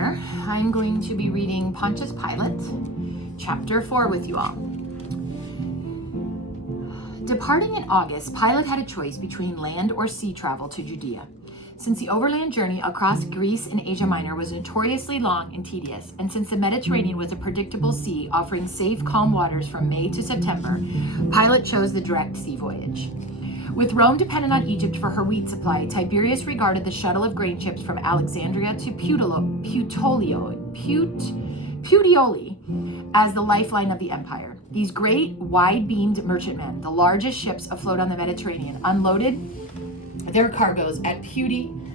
there. I'm going to be reading Pontius Pilate, chapter 4 with you all. Departing in August, Pilate had a choice between land or sea travel to Judea. Since the overland journey across Greece and Asia Minor was notoriously long and tedious, and since the Mediterranean was a predictable sea offering safe, calm waters from May to September, Pilate chose the direct sea voyage. With Rome dependent on Egypt for her wheat supply, Tiberius regarded the shuttle of grain ships from Alexandria to Puteoli as the lifeline of the empire. These great, wide-beamed merchantmen, the largest ships afloat on the Mediterranean, unloaded their cargoes at Puteoli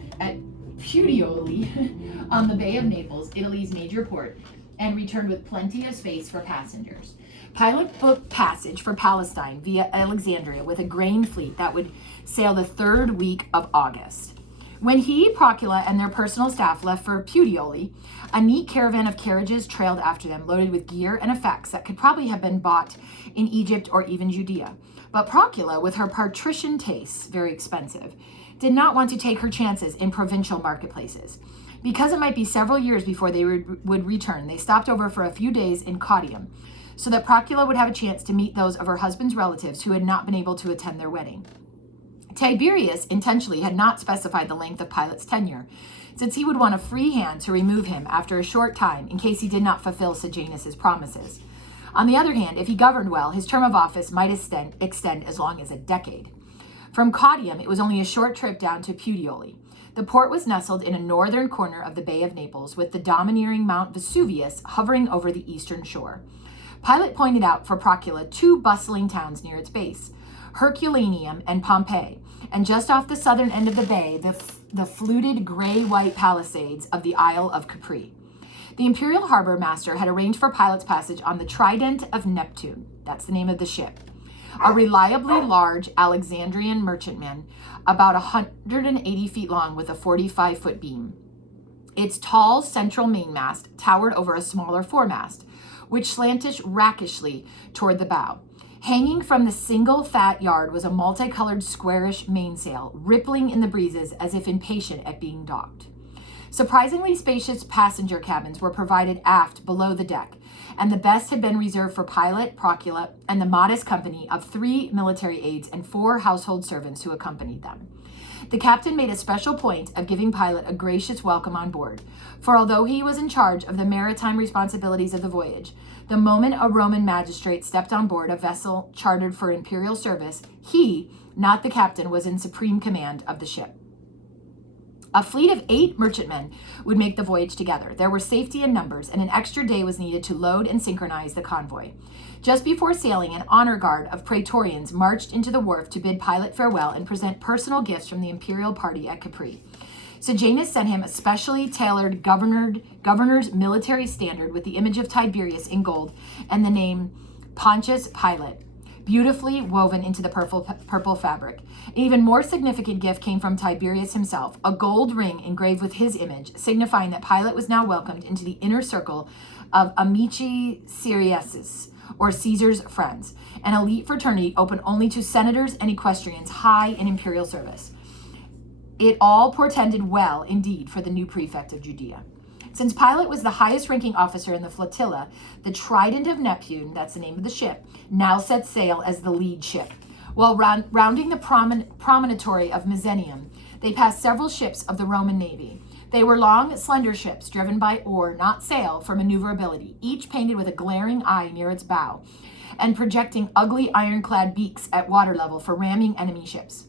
on the Bay of Naples, Italy's major port, and returned with plenty of space for passengers. Pilate booked passage for Palestine via Alexandria with a grain fleet that would sail the third week of August. When he, Procula, and their personal staff left for Puteoli, a neat caravan of carriages trailed after them, loaded with gear and effects that could probably have been bought in Egypt or even Judea. But Procula, with her patrician tastes, very expensive, did not want to take her chances in provincial marketplaces. Because it might be several years before they would return, they stopped over for a few days in Caudium, so that Procula would have a chance to meet those of her husband's relatives who had not been able to attend their wedding. Tiberius intentionally had not specified the length of Pilate's tenure, since he would want a free hand to remove him after a short time in case he did not fulfill Sejanus's promises. On the other hand, if he governed well, his term of office might extend as long as a decade. From Caudium, it was only a short trip down to Puteoli. The port was nestled in a northern corner of the Bay of Naples, with the domineering Mount Vesuvius hovering over the eastern shore. Pilate pointed out for Procula two bustling towns near its base, Herculaneum and Pompeii, and just off the southern end of the bay, the fluted gray-white palisades of the Isle of Capri. The imperial harbor master had arranged for Pilate's passage on the Trident of Neptune. That's the name of the ship. A reliably large Alexandrian merchantman, about 180 feet long with a 45-foot beam. Its tall central mainmast towered over a smaller foremast, which slanted rakishly toward the bow. Hanging from the single fat yard was a multicolored squarish mainsail, rippling in the breezes as if impatient at being docked. Surprisingly spacious passenger cabins were provided aft below the deck, and the best had been reserved for Pilate, Procula, and the modest company of 3 military aides and 4 household servants who accompanied them. The captain made a special point of giving Pilate a gracious welcome on board, for although he was in charge of the maritime responsibilities of the voyage, the moment a Roman magistrate stepped on board a vessel chartered for imperial service, he, not the captain, was in supreme command of the ship. A fleet of 8 merchantmen would make the voyage together. There were safety in numbers, and an extra day was needed to load and synchronize the convoy. Just before sailing, an honor guard of praetorians marched into the wharf to bid Pilate farewell and present personal gifts from the imperial party at Capri. Sejanus sent him a specially tailored governor's military standard with the image of Tiberius in gold and the name Pontius Pilate, beautifully woven into the purple fabric. An even more significant gift came from Tiberius himself, a gold ring engraved with his image, signifying that Pilate was now welcomed into the inner circle of Amici Caesarius, or Caesar's friends, an elite fraternity open only to senators and equestrians high in imperial service. It all portended well, indeed, for the new prefect of Judea. Since Pilate was the highest-ranking officer in the flotilla, the Trident of Neptune, that's the name of the ship, now set sail as the lead ship. While rounding the promontory of Misenum, they passed several ships of the Roman navy. They were long, slender ships driven by oar, not sail, for maneuverability, each painted with a glaring eye near its bow, and projecting ugly ironclad beaks at water level for ramming enemy ships.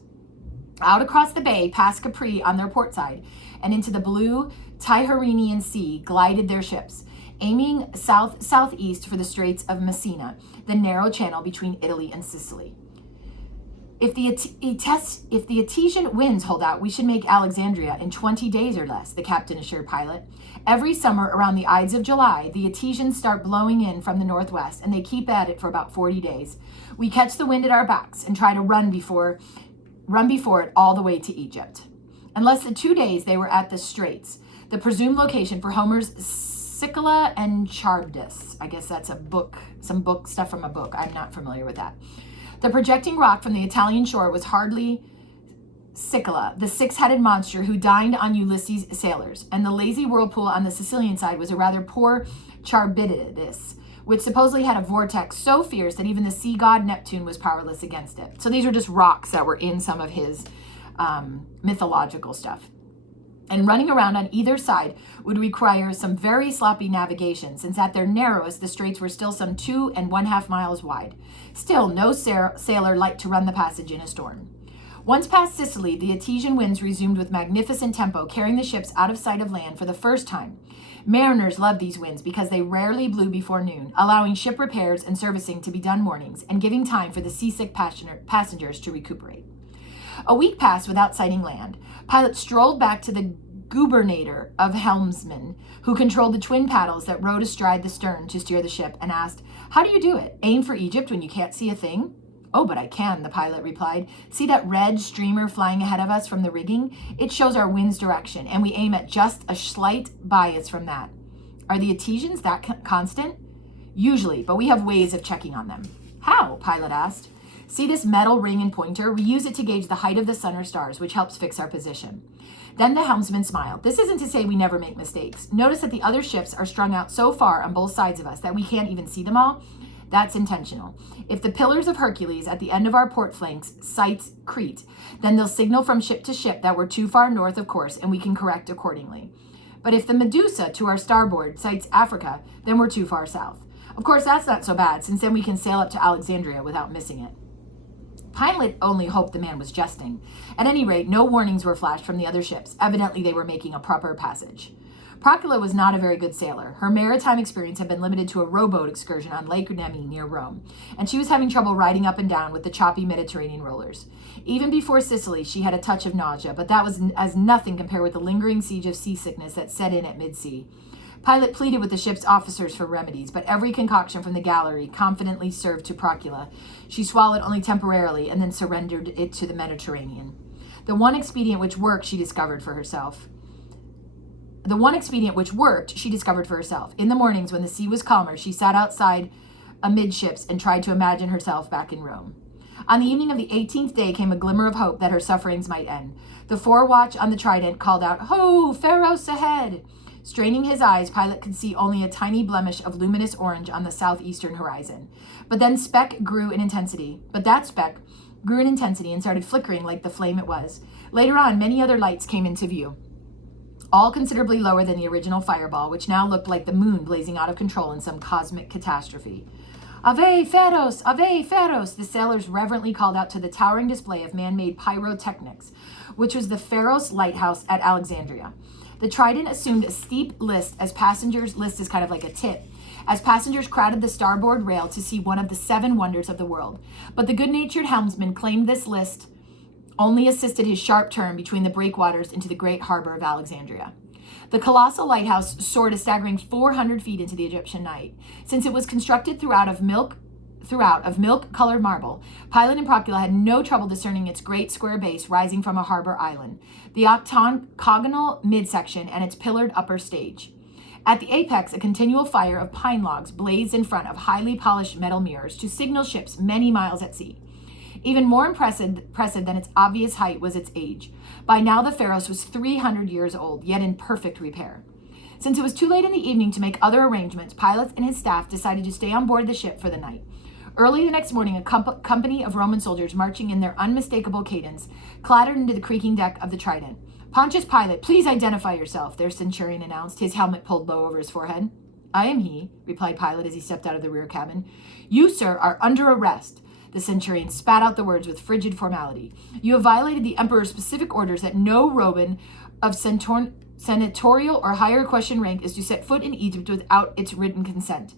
Out across the bay, past Capri on their port side, and into the blue Tyrrhenian Sea glided their ships, aiming southeast for the Straits of Messina, the narrow channel between Italy and Sicily. If the Etesian winds hold out, we should make Alexandria in 20 days or less, the captain assured Pilate. Every summer around the Ides of July, the Etesians start blowing in from the northwest, and they keep at it for about 40 days. We catch the wind at our backs and try to run before it all the way to Egypt. In less than 2 days, they were at the Straits, the presumed location for Homer's Scylla and Charybdis. I guess that's a book, some book stuff from a book. I'm not familiar with that. The projecting rock from the Italian shore was hardly Scylla, the six-headed monster who dined on Ulysses' sailors, and the lazy whirlpool on the Sicilian side was a rather poor Charybdis, which supposedly had a vortex so fierce that even the sea god Neptune was powerless against it. So these are just rocks that were in some of his mythological stuff. And running around on either side would require some very sloppy navigation, since at their narrowest, the straits were still some 2.5 miles wide. Still, no sailor liked to run the passage in a storm. Once past Sicily, the Etesian winds resumed with magnificent tempo, carrying the ships out of sight of land for the first time. Mariners loved these winds because they rarely blew before noon, allowing ship repairs and servicing to be done mornings and giving time for the seasick passengers to recuperate. A week passed without sighting land. Pilate strolled back to the gubernator of helmsmen, who controlled the twin paddles that rode astride the stern to steer the ship, and asked, "How do you do it? Aim for Egypt when you can't see a thing?" "Oh, but I can," the pilot replied. "See that red streamer flying ahead of us from the rigging? It shows our wind's direction, and we aim at just a slight bias from that." "Are the Etesians that constant?" "Usually, but we have ways of checking on them." "How?" Pilate asked. "See this metal ring and pointer? We use it to gauge the height of the sun or stars, which helps fix our position." Then the helmsman smiled. "This isn't to say we never make mistakes. Notice that the other ships are strung out so far on both sides of us that we can't even see them all? That's intentional. If the Pillars of Hercules at the end of our port flanks sights Crete, then they'll signal from ship to ship that we're too far north, of course, and we can correct accordingly. But if the Medusa to our starboard sights Africa, then we're too far south. Of course, that's not so bad, since then we can sail up to Alexandria without missing it." Pilate only hoped the man was jesting. At any rate, no warnings were flashed from the other ships. Evidently, they were making a proper passage. Procula was not a very good sailor. Her maritime experience had been limited to a rowboat excursion on Lake Nemi near Rome, and she was having trouble riding up and down with the choppy Mediterranean rollers. Even before Sicily, she had a touch of nausea, but that was as nothing compared with the lingering siege of seasickness that set in at mid-sea. Pilate pleaded with the ship's officers for remedies, but every concoction from the gallery confidently served to Procula. She swallowed only temporarily and then surrendered it to the Mediterranean. The one expedient which worked, she discovered for herself. In the mornings, when the sea was calmer, she sat outside amidships and tried to imagine herself back in Rome. On the evening of the 18th day came a glimmer of hope that her sufferings might end. The forewatch on the Trident called out, "Ho, Pharos ahead!" Straining his eyes, Pilate could see only a tiny blemish of luminous orange on the southeastern horizon. But that speck grew in intensity and started flickering like the flame it was. Later on, many other lights came into view, all considerably lower than the original fireball, which now looked like the moon blazing out of control in some cosmic catastrophe. "Ave Pharos! Ave Pharos!" The sailors reverently called out to the towering display of man-made pyrotechnics, which was the Pharos lighthouse at Alexandria. The Trident assumed a steep list as passengers, list is kind of like a tip, as passengers crowded the starboard rail to see one of the 7 wonders of the world. But the good-natured helmsman claimed this list only assisted his sharp turn between the breakwaters into the great harbor of Alexandria. The colossal lighthouse soared a staggering 400 feet into the Egyptian night. Since it was constructed throughout of milk-colored marble, Pilate and Procula had no trouble discerning its great square base rising from a harbor island, the octagonal midsection, and its pillared upper stage. At the apex, a continual fire of pine logs blazed in front of highly polished metal mirrors to signal ships many miles at sea. Even more impressive than its obvious height was its age. By now, the Pharos was 300 years old, yet in perfect repair. Since it was too late in the evening to make other arrangements, Pilate and his staff decided to stay on board the ship for the night. Early the next morning, a company of Roman soldiers, marching in their unmistakable cadence, clattered into the creaking deck of the Trident. "Pontius Pilate, please identify yourself," their centurion announced, his helmet pulled low over his forehead. "I am he," replied Pilate as he stepped out of the rear cabin. "You, sir, are under arrest." The centurion spat out the words with frigid formality. "You have violated the emperor's specific orders that no Roman of senatorial or higher equestrian rank is to set foot in Egypt without its written consent.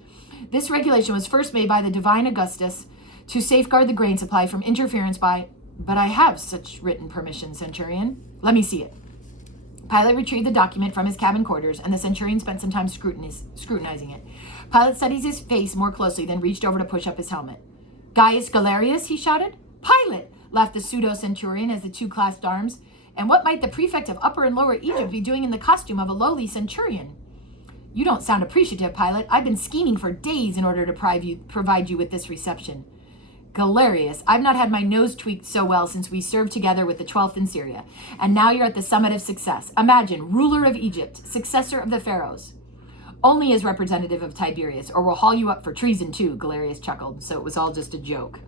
This regulation was first made by the divine Augustus to safeguard the grain supply from interference by..." "But I have such written permission, centurion." "Let me see it." Pilate retrieved the document from his cabin quarters, and the centurion spent some time scrutinizing it. Pilate studied his face more closely, then reached over to push up his helmet. "Gaius Galerius," he shouted. "Pilate," laughed the pseudo-centurion as the two clasped arms. "And what might the prefect of Upper and Lower Egypt be doing in the costume of a lowly centurion?" "You don't sound appreciative, Pilate. I've been scheming for days in order to provide you with this reception." Galerius, I've not had my nose tweaked so well since we served together with the 12th in Syria. And now you're at the summit of success. Imagine, ruler of Egypt, successor of the pharaohs. Only as representative of Tiberius, or we'll haul you up for treason too, Galerius chuckled. So it was all just a joke.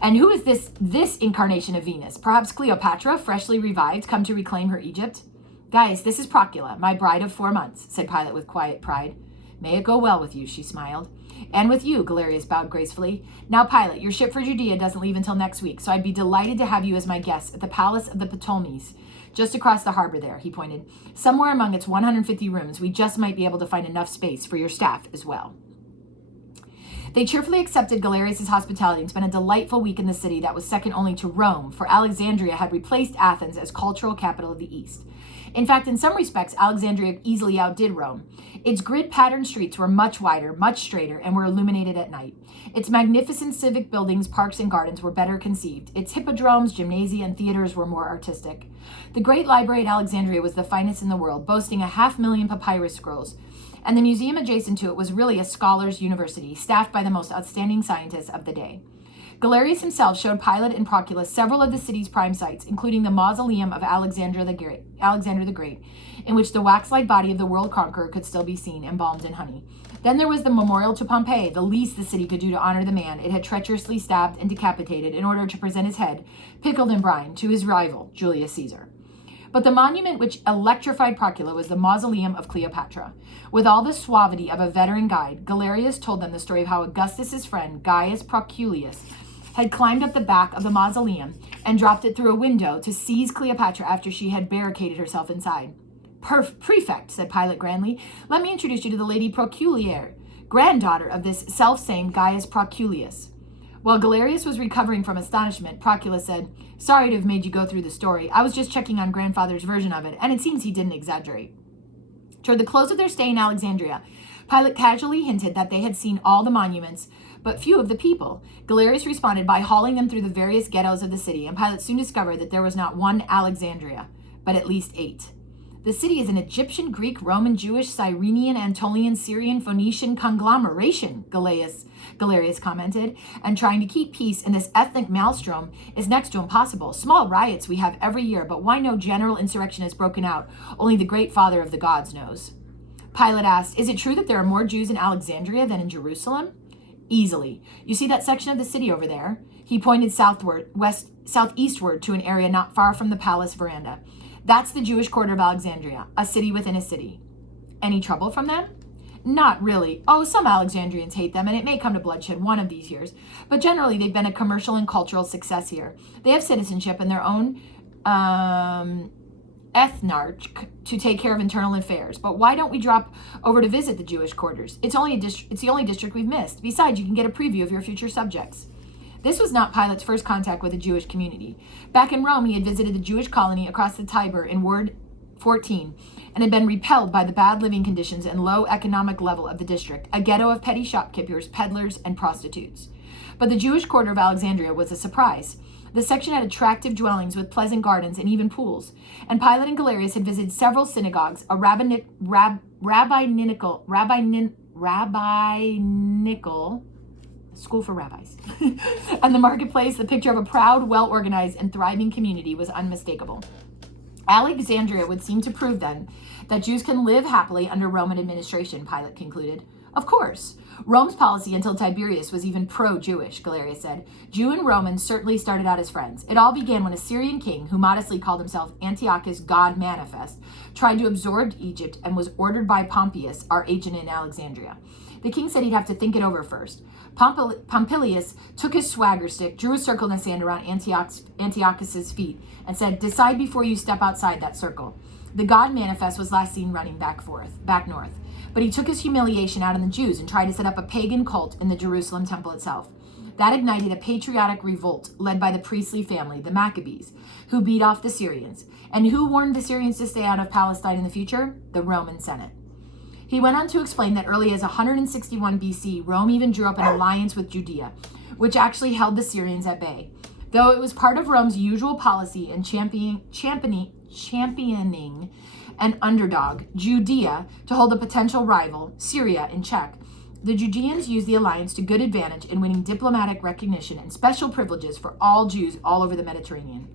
And who is this incarnation of Venus? Perhaps Cleopatra, freshly revived, come to reclaim her Egypt? Guys, this is Procula, my bride of 4 months, said Pilate with quiet pride. May it go well with you, she smiled. And with you, Galerius bowed gracefully. Now, Pilate, your ship for Judea doesn't leave until next week, so I'd be delighted to have you as my guest at the palace of the Ptolemies, just across the harbor there, he pointed. Somewhere among its 150 rooms, we just might be able to find enough space for your staff as well. They cheerfully accepted Galerius' hospitality and spent a delightful week in the city that was second only to Rome, for Alexandria had replaced Athens as cultural capital of the East. In fact, in some respects, Alexandria easily outdid Rome. Its grid-patterned streets were much wider, much straighter, and were illuminated at night. Its magnificent civic buildings, parks, and gardens were better conceived. Its hippodromes, gymnasia, and theaters were more artistic. The great library at Alexandria was the finest in the world, boasting 500,000 papyrus scrolls. And the museum adjacent to it was really a scholars' university, staffed by the most outstanding scientists of the day. Galerius himself showed Pilate and Procula several of the city's prime sites, including the mausoleum of Alexander the Great, in which the wax-like body of the world conqueror could still be seen, embalmed in honey. Then there was the memorial to Pompey, the least the city could do to honor the man it had treacherously stabbed and decapitated in order to present his head, pickled in brine, to his rival, Julius Caesar. But the monument which electrified Procula was the mausoleum of Cleopatra. With all the suavity of a veteran guide, Galerius told them the story of how Augustus's friend, Gaius Proculius, had climbed up the back of the mausoleum and dropped it through a window to seize Cleopatra after she had barricaded herself inside. Prefect, said Pilate grandly, let me introduce you to the Lady Proculier, granddaughter of this self-same Gaius Proculius. While Galerius was recovering from astonishment, Procula said, sorry to have made you go through the story. I was just checking on grandfather's version of it, and it seems he didn't exaggerate. Toward the close of their stay in Alexandria, Pilate casually hinted that they had seen all the monuments, but few of the people. Galerius responded by hauling them through the various ghettos of the city, and Pilate soon discovered that there was not one Alexandria, but at least 8. The city is an Egyptian, Greek, Roman, Jewish, Cyrenian, Anatolian, Syrian, Phoenician conglomeration, Galerius commented, and trying to keep peace in this ethnic maelstrom is next to impossible. Small riots we have every year, but why no general insurrection has broken out? Only the great Father of the gods knows. Pilate asked, is it true that there are more Jews in Alexandria than in Jerusalem? Easily. You see that section of the city over there? He pointed southeastward to an area not far from the palace veranda. That's the Jewish quarter of Alexandria, a city within a city. Any trouble from them? Not really. Oh, some Alexandrians hate them, and it may come to bloodshed one of these years. But generally, they've been a commercial and cultural success here. They have citizenship and their own ethnarch to take care of internal affairs. But why don't we drop over to visit the Jewish quarters? It's the only district we've missed. Besides, you can get a preview of your future subjects. This was not Pilate's first contact with the Jewish community. Back in Rome, he had visited the Jewish colony across the Tiber in Ward 14 and had been repelled by the bad living conditions and low economic level of the district, a ghetto of petty shopkeepers, peddlers, and prostitutes. But the Jewish quarter of Alexandria was a surprise. The section had attractive dwellings with pleasant gardens and even pools. And Pilate and Galerius had visited several synagogues, a rabbinical school for rabbis. And the marketplace, the picture of a proud, well-organized, and thriving community was unmistakable. Alexandria would seem to prove then that Jews can live happily under Roman administration, Pilate concluded. Of course. Rome's policy until Tiberius was even pro-Jewish, Galerius said. Jew and Roman certainly started out as friends. It all began when a Syrian king, who modestly called himself Antiochus God Manifest, tried to absorb Egypt and was ordered by Pontius, our agent in Alexandria. The king said he'd have to think it over first. Pompilius took his swagger stick, drew a circle in the sand around Antiochus's feet, and said, decide before you step outside that circle. The God Manifest was last seen running back north. But he took his humiliation out on the Jews and tried to set up a pagan cult in the Jerusalem temple itself. That ignited a patriotic revolt led by the priestly family, the Maccabees, who beat off the Syrians. And who warned the Syrians to stay out of Palestine in the future? The Roman Senate. He went on to explain that early as 161 BC, Rome even drew up an alliance with Judea, which actually held the Syrians at bay. Though it was part of Rome's usual policy in championing an underdog, Judea, to hold a potential rival, Syria, in check, the Judeans used the alliance to good advantage in winning diplomatic recognition and special privileges for all Jews all over the Mediterranean,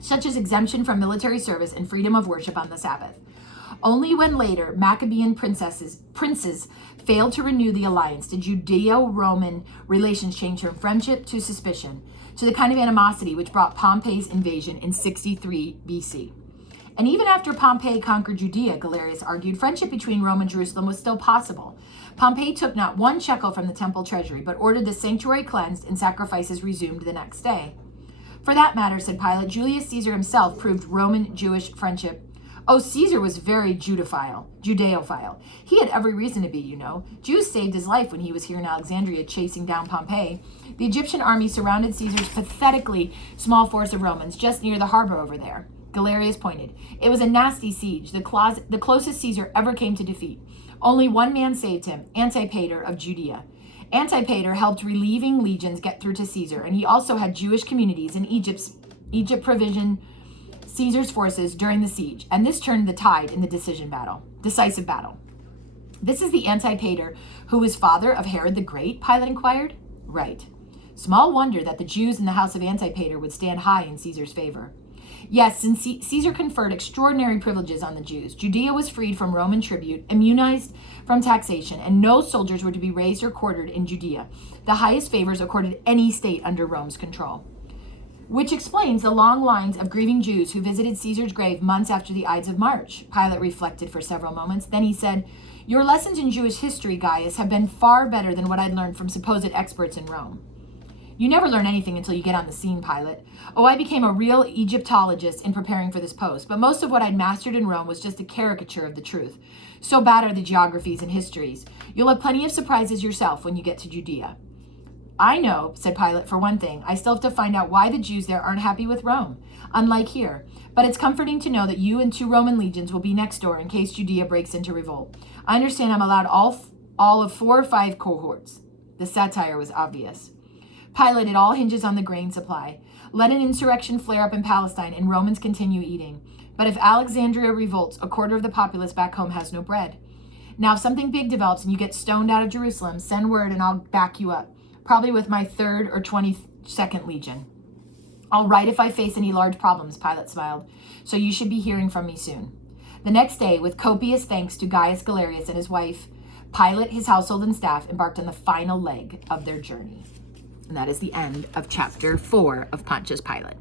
such as exemption from military service and freedom of worship on the Sabbath. Only when later Maccabean princes failed to renew the alliance did Judeo-Roman relations change from friendship to suspicion, to the kind of animosity which brought Pompey's invasion in 63 BC. And even after Pompey conquered Judea, Galerius argued, friendship between Rome and Jerusalem was still possible. Pompey took not one shekel from the temple treasury, but ordered the sanctuary cleansed and sacrifices resumed the next day. For that matter, said Pilate, Julius Caesar himself proved Roman-Jewish friendship. Oh, Caesar was very Judeophile. He had every reason to be, you know. Jews saved his life when he was here in Alexandria chasing down Pompey. The Egyptian army surrounded Caesar's pathetically small force of Romans just near the harbor over there. Galerius pointed. It was a nasty siege, the closest Caesar ever came to defeat. Only one man saved him, Antipater of Judea. Antipater helped relieving legions get through to Caesar, and he also had Jewish communities in Egypt provision Caesar's forces during the siege, and this turned the tide in the decisive battle. This is the Antipater who was father of Herod the Great, Pilate inquired. Right. Small wonder that the Jews in the house of Antipater would stand high in Caesar's favor. Yes, since Caesar conferred extraordinary privileges on the Jews, Judea was freed from Roman tribute, immunized from taxation, and no soldiers were to be raised or quartered in Judea, the highest favors accorded any state under Rome's control. Which explains the long lines of grieving Jews who visited Caesar's grave months after the Ides of March. Pilate reflected for several moments. Then he said, your lessons in Jewish history, Gaius, have been far better than what I'd learned from supposed experts in Rome. You never learn anything until you get on the scene, Pilate. Oh, I became a real Egyptologist in preparing for this post, but most of what I'd mastered in Rome was just a caricature of the truth. So bad are the geographies and histories. You'll have plenty of surprises yourself when you get to Judea. I know, said Pilate, for one thing, I still have to find out why the Jews there aren't happy with Rome, unlike here. But it's comforting to know that you and 2 Roman legions will be next door in case Judea breaks into revolt. I understand I'm allowed all of 4 or 5 cohorts. The satire was obvious. Pilate, it all hinges on the grain supply. Let an insurrection flare up in Palestine and Romans continue eating. But if Alexandria revolts, a quarter of the populace back home has no bread. Now, if something big develops and you get stoned out of Jerusalem, send word and I'll back you up. Probably with my 3rd or 22nd Legion. I'll write if I face any large problems, Pilate smiled. So you should be hearing from me soon. The next day, with copious thanks to Gaius Galerius and his wife, Pilate, his household, and staff embarked on the final leg of their journey. And that is the end of chapter 4 of Pontius Pilate.